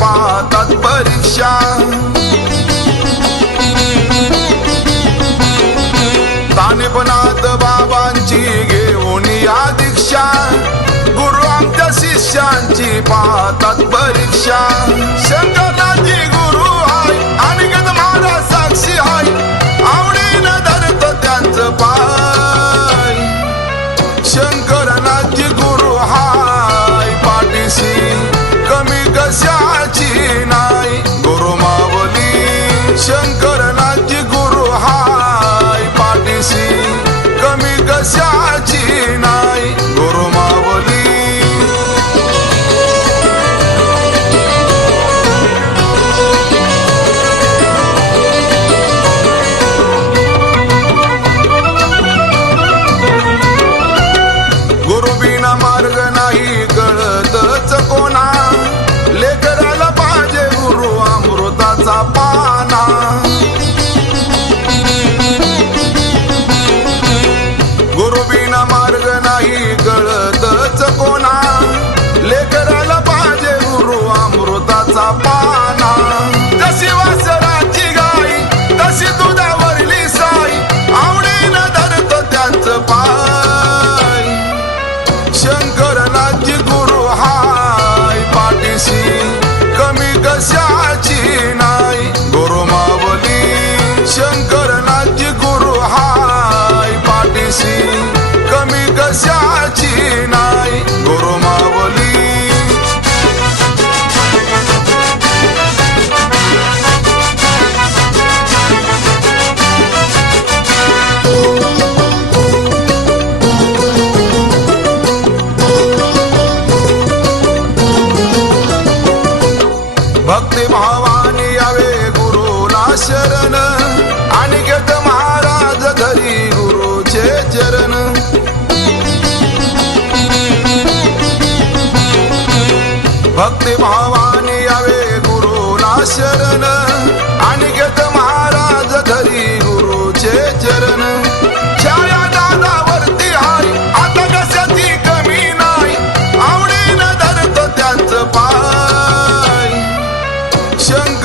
पाहतात परीक्षा तानेपणात बाबांची घेऊन या दीक्षा गुरु आमच्या शिष्यांची पाहतात परीक्षा शंकरनाथजी गुरु हाय आणि महाराज साक्षी हाय आवडीनं धरत त्यांचं पाय शंकरनाथजी गुरु हाय पाठीशी कमी कशाची नाही गुरु मावली शंकरनाथजी गुरु हाय पाठीशी कमी कशाची नाही गुरु मावली गुरु बिना मार्ग नाही कळतच कोणा लेकराला पाहिजे गुरु अमृताचा पाना गुरु बिना मार्ग नाही कळतच कोणा लेकराला पाहिजे गुरु अमृताचा पाना जशी वासराची गाई तशी दुधावरली साई आवडीनं धरत त्यांचं पाय शंकरनाथजी गुरु हाय पाठीशी कमी कशाची नाही गुरु मावली शंकरनाथजी गुरु हाय पाठीशी कमी कशाची नाही गुरु मावली भक्ती भावानी यावे गुरुला शरण आणि घेत महाराज धरी गुरुचे चरण भक्ती भावानी यावे गुरुला शरण आणि घेत महाराज धरी गुरुचे चरण छाया दादावरती हाय आता कशाची कमी नाही आवडीनं धरत त्यांचं पाय शंकर